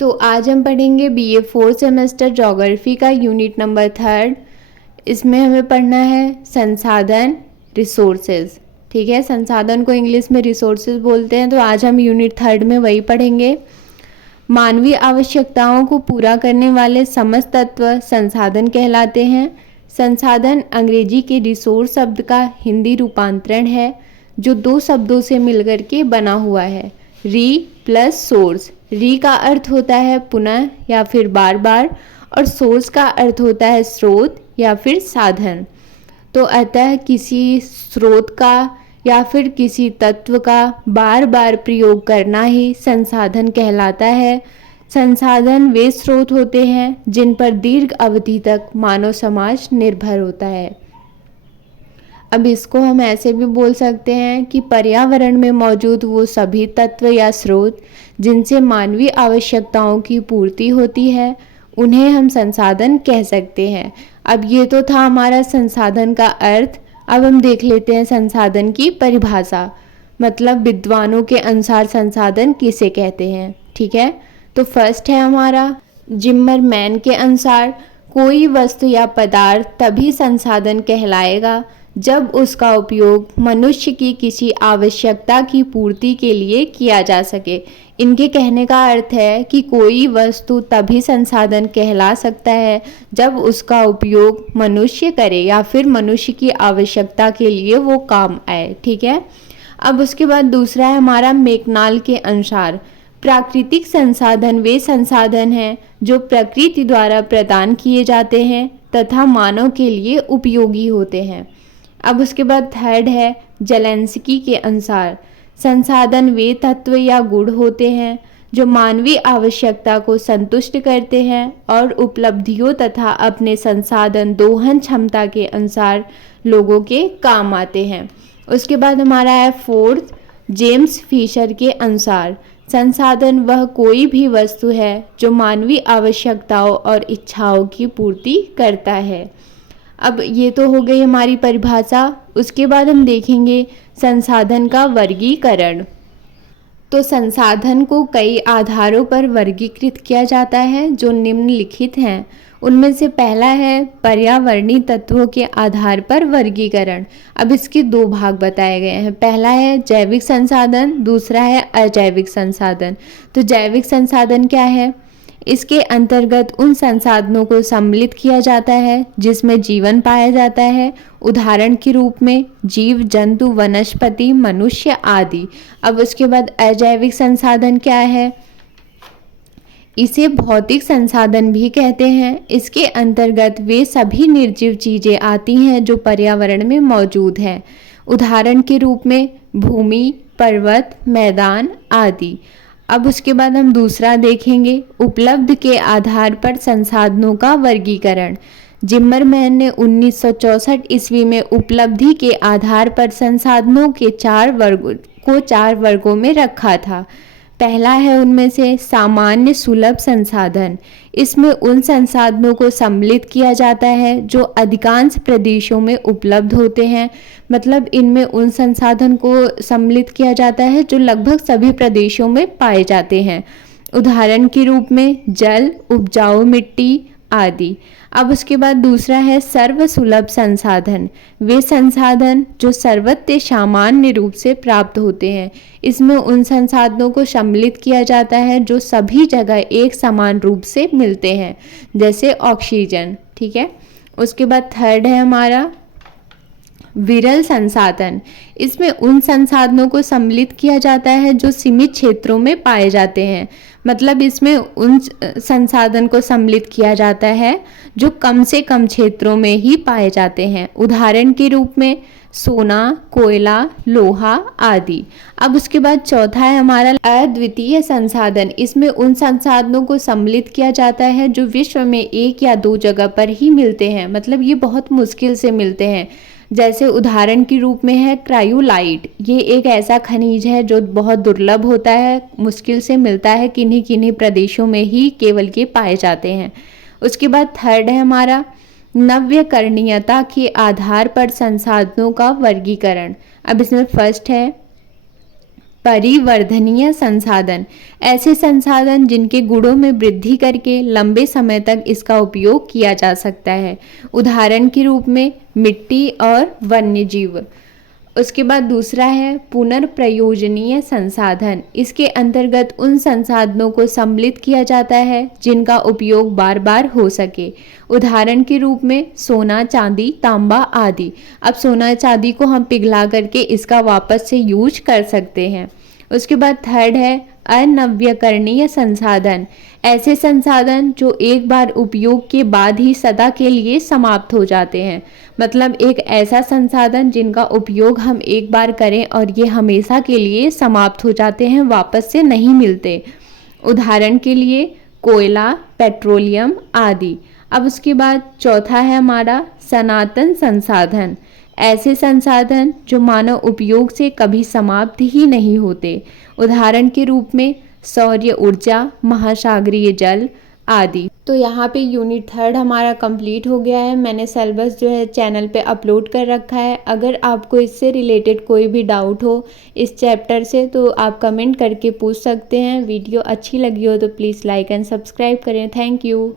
तो आज हम पढ़ेंगे बीए 4 सेमेस्टर ज्योग्राफी का यूनिट नंबर 3। इसमें हमें पढ़ना है संसाधन, रिसोर्सेज। ठीक है, संसाधन को इंग्लिश में रिसोर्सेज बोलते हैं। तो आज हम यूनिट 3 में वही पढ़ेंगे। मानवीय आवश्यकताओं को पूरा करने वाले समस्त तत्व संसाधन कहलाते हैं। संसाधन अंग्रेजी के रिसोर्स शब्द का हिंदी रूपांतरण है, जो दो शब्दों से मिलकर के बना हुआ है, री प्लस सोर्स। री का अर्थ होता है पुनः या फिर बार बार, और सोर्स का अर्थ होता है स्रोत या फिर साधन। तो अतः किसी स्रोत का या फिर किसी तत्व का बार बार प्रयोग करना ही संसाधन कहलाता है। संसाधन वे स्रोत होते हैं जिन पर दीर्घ अवधि तक मानव समाज निर्भर होता है। अब इसको हम ऐसे भी बोल सकते हैं कि पर्यावरण में मौजूद वो सभी तत्व या स्रोत जिनसे मानवीय आवश्यकताओं की पूर्ति होती है, उन्हें हम संसाधन कह सकते हैं। अब ये तो था हमारा संसाधन का अर्थ। अब हम देख लेते हैं संसाधन की परिभाषा, मतलब विद्वानों के अनुसार संसाधन किसे कहते हैं। ठीक है, तो फर्स्ट है हमारा जिम्मरमैन के अनुसार, कोई वस्तु या पदार्थ तभी संसाधन कहलाएगा जब उसका उपयोग मनुष्य की किसी आवश्यकता की पूर्ति के लिए किया जा सके। इनके कहने का अर्थ है कि कोई वस्तु तभी संसाधन कहला सकता है जब उसका उपयोग मनुष्य करे या फिर मनुष्य की आवश्यकता के लिए वो काम आए। ठीक है, अब उसके बाद दूसरा है हमारा मेकनाल के अनुसार, प्राकृतिक संसाधन वे संसाधन हैं जो प्रकृति द्वारा प्रदान किए जाते हैं तथा मानव के लिए उपयोगी होते हैं। अब उसके बाद थर्ड है जेलेंस्की के अनुसार, संसाधन वे तत्व या गुण होते हैं जो मानवीय आवश्यकता को संतुष्ट करते हैं और उपलब्धियों तथा अपने संसाधन दोहन क्षमता के अनुसार लोगों के काम आते हैं। उसके बाद हमारा है फोर्थ जेम्स फिशर के अनुसार, संसाधन वह कोई भी वस्तु है जो मानवीय आवश्यकताओं और इच्छाओं की पूर्ति करता है। अब ये तो हो गई हमारी परिभाषा। उसके बाद हम देखेंगे संसाधन का वर्गीकरण। तो संसाधन को कई आधारों पर वर्गीकृत किया जाता है जो निम्नलिखित हैं। उनमें से पहला है पर्यावरणीय तत्वों के आधार पर वर्गीकरण। अब इसके दो भाग बताए गए हैं। पहला है जैविक संसाधन, दूसरा है अजैविक संसाधन। तो जैविक संसाधन क्या है? इसके अंतर्गत उन संसाधनों को सम्मिलित किया जाता है जिसमें जीवन पाया जाता है, उदाहरण के रूप में जीव जंतु, वनस्पति, मनुष्य आदि। अब उसके बाद अजैविक संसाधन क्या है? इसे भौतिक संसाधन भी कहते हैं। इसके अंतर्गत वे सभी निर्जीव चीज़ें आती हैं जो पर्यावरण में मौजूद हैं, उदाहरण के रूप में भूमि, पर्वत, मैदान आदि। अब उसके बाद हम दूसरा देखेंगे उपलब्ध के आधार पर संसाधनों का वर्गीकरण। जिम्मरमैन ने 1964 ईस्वी में उपलब्धि के आधार पर संसाधनों के चार वर्गों में रखा था। पहला है उनमें से सामान्य सुलभ संसाधन। इसमें उन संसाधनों को सम्मिलित किया जाता है जो अधिकांश प्रदेशों में उपलब्ध होते हैं। मतलब इनमें उन संसाधन को सम्मिलित किया जाता है जो लगभग सभी प्रदेशों में पाए जाते हैं, उदाहरण के रूप में जल, उपजाऊ मिट्टी आदि। अब उसके बाद दूसरा है सर्वसुलभ संसाधन। वे संसाधन जो सर्वत्र सामान्य रूप से प्राप्त होते हैं। इसमें उन संसाधनों को सम्मिलित किया जाता है जो सभी जगह एक समान रूप से मिलते हैं, जैसे ऑक्सीजन। ठीक है, उसके बाद थर्ड है हमारा विरल संसाधन। इसमें उन संसाधनों को सम्मिलित किया जाता है जो सीमित क्षेत्रों में पाए जाते हैं। मतलब इसमें उन संसाधन को सम्मिलित किया जाता है जो कम से कम क्षेत्रों में ही पाए जाते हैं, उदाहरण के रूप में सोना, कोयला, लोहा आदि। अब उसके बाद चौथा है हमारा अद्वितीय संसाधन। इसमें उन संसाधनों को सम्मिलित किया जाता है जो विश्व में एक या दो जगह पर ही मिलते हैं। मतलब ये बहुत मुश्किल से मिलते हैं, जैसे उदाहरण के रूप में है क्रायोलाइट। ये एक ऐसा खनिज है जो बहुत दुर्लभ होता है, मुश्किल से मिलता है, किन्हीं किन्हीं प्रदेशों में ही केवल के पाए जाते हैं। उसके बाद थर्ड है हमारा नव्यकरणीयता के आधार पर संसाधनों का वर्गीकरण। अब इसमें फर्स्ट है परिवर्धनीय संसाधन, ऐसे संसाधन जिनके गुणों में वृद्धि करके लंबे समय तक इसका उपयोग किया जा सकता है। उदाहरण के रूप में मिट्टी और वन्य जीव। उसके बाद दूसरा है पुनर्प्रयोजनीय संसाधन। इसके अंतर्गत उन संसाधनों को सम्मिलित किया जाता है जिनका उपयोग बार बार हो सके। उदाहरण के रूप में सोना, चांदी, तांबा आदि। अब सोना चांदी को हम पिघला करके इसका वापस से यूज कर सकते हैं। उसके बाद थर्ड है अनव्यकरणीय संसाधन, ऐसे संसाधन जो एक बार उपयोग के बाद ही सदा के लिए समाप्त हो जाते हैं। मतलब एक ऐसा संसाधन जिनका उपयोग हम एक बार करें और ये हमेशा के लिए समाप्त हो जाते हैं, वापस से नहीं मिलते। उदाहरण के लिए कोयला, पेट्रोलियम आदि। अब उसके बाद चौथा है हमारा सनातन संसाधन, ऐसे संसाधन जो मानव उपयोग से कभी समाप्त ही नहीं होते। उदाहरण के रूप में सौर्य ऊर्जा, महासागरीय जल आदि। तो यहाँ पे यूनिट थर्ड हमारा कंप्लीट हो गया है। मैंने सिलेबस जो है चैनल पे अपलोड कर रखा है। अगर आपको इससे रिलेटेड कोई भी डाउट हो इस चैप्टर से तो आप कमेंट करके पूछ सकते हैं। वीडियो अच्छी लगी हो तो प्लीज़ लाइक एंड सब्सक्राइब करें। Thank you.